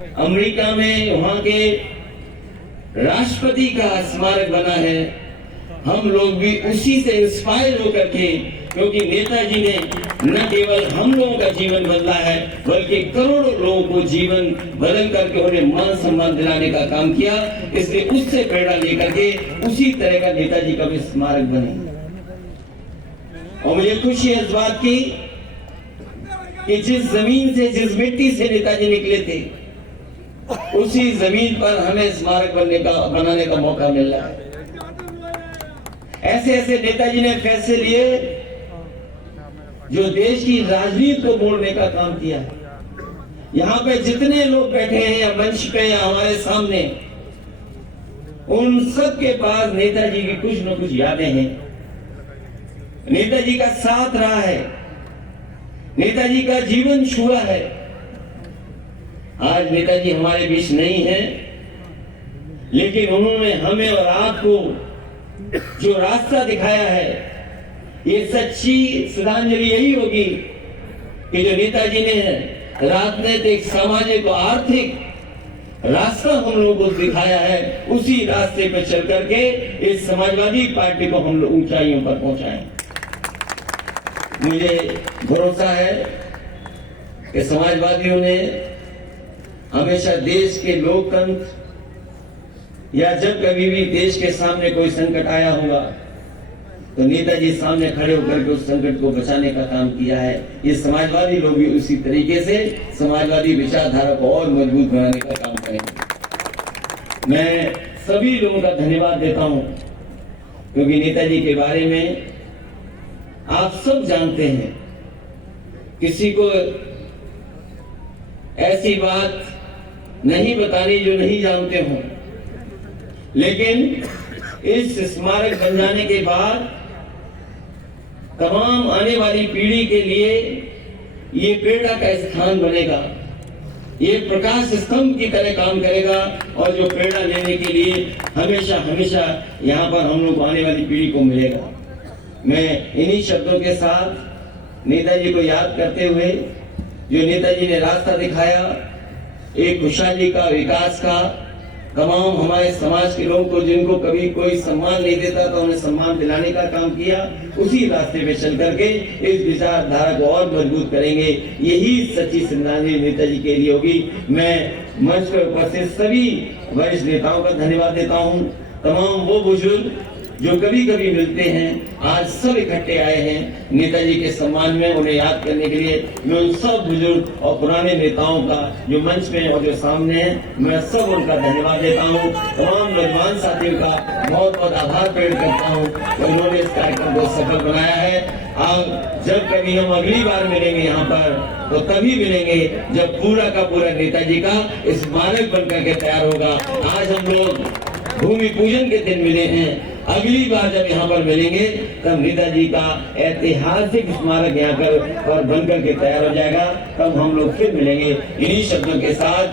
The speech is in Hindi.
अमेरिका में वहां के राष्ट्रपति का स्मारक बना है। हम लोग भी उसी से इंस्पायर होकर के, क्योंकि नेताजी ने न केवल हम लोगों का जीवन बदला है बल्कि करोड़ों लोगों को जीवन बदल करके उन्हें मान सम्मान दिलाने का काम किया, इसलिए उससे प्रेरणा लेकर के उसी तरह का नेताजी का भी स्मारक बने। और मुझे खुशी है इस बात की कि जिस जमीन से, जिस मिट्टी से नेताजी निकले थे, उसी जमीन पर हमें स्मारक बनाने का मौका मिल रहा है। ऐसे ऐसे नेताजी ने फैसले लिए जो देश की राजनीति को मोड़ने का काम किया। यहाँ पे जितने लोग बैठे हैं या मंच पे या हमारे सामने, उन सब के पास नेताजी की कुछ न कुछ यादें हैं। नेताजी का साथ रहा है, नेताजी का जीवन छुआ है। आज नेताजी हमारे बीच नहीं है, लेकिन उन्होंने हमें और आपको जो रास्ता दिखाया है, ये सच्ची श्रद्धांजलि यही होगी कि जो नेताजी ने राजनीतिक, सामाजिक और आर्थिक रास्ता हम लोगों को दिखाया है, उसी रास्ते पर चल करके इस समाजवादी पार्टी को हम लोग ऊंचाइयों पर पहुंचाएं। मुझे भरोसा है कि समाजवादियों ने हमेशा देश के लोकतंत्र या जब कभी भी देश के सामने कोई संकट आया होगा तो नेताजी सामने खड़े होकर के उस संकट को बचाने का काम किया है। ये समाजवादी लोग भी उसी तरीके से समाजवादी विचारधारा को और मजबूत बनाने का काम करेंगे। मैं सभी लोगों का धन्यवाद देता हूं, क्योंकि नेताजी के बारे में आप सब जानते हैं। किसी को ऐसी बात नहीं बतानी जो नहीं जानते हो, लेकिन इस स्मारक बन जाने के बाद तमाम आने वाली पीढ़ी के लिए ये प्रेरणा का स्थान बनेगा, ये प्रकाश स्तंभ की तरह काम करेगा और जो प्रेरणा लेने के लिए हमेशा हमेशा यहाँ पर हम लोग को आने वाली पीढ़ी को मिलेगा। मैं इन्हीं शब्दों के साथ नेताजी को याद करते हुए, जो नेताजी ने रास्ता दिखाया एक खुशहाली का, विकास का, तमाम हमारे समाज के लोगों को जिनको कभी कोई सम्मान नहीं देता तो उन्हें सम्मान दिलाने का काम किया, उसी रास्ते पे चल करके इस विचारधारा को और मजबूत करेंगे। यही सच्ची श्रद्धांजलि नेताजी के लिए होगी। मैं मंच पर उपस्थित सभी वरिष्ठ नेताओं का धन्यवाद देता हूँ। तमाम वो बुजुर्ग जो कभी कभी मिलते हैं, आज सब इकट्ठे आए हैं नेताजी के सम्मान में, उन्हें याद करने के लिए। मैं उन सब बुजुर्ग और पुराने नेताओं का जो मंच में और जो सामने है, मैं सब उनका धन्यवाद देता हूँ। तमाम नौजवान साथियों का बहुत बहुत आभार प्रकट करता हूँ, उन्होंने इस कार्यक्रम को सफल बनाया है। अब जब कभी हम अगली बार मिलेंगे यहाँ पर, तो तभी मिलेंगे जब पूरा का पूरा नेताजी का स्मारक बनकर के तैयार होगा। आज हम लोग भूमि पूजन के दिन मिले हैं, अगली बार जब यहाँ पर मिलेंगे तब नेताजी का ऐतिहासिक स्मारक यहाँ पर बनकर के तैयार हो जाएगा, तब हम लोग फिर मिलेंगे। इन्हीं शब्दों के साथ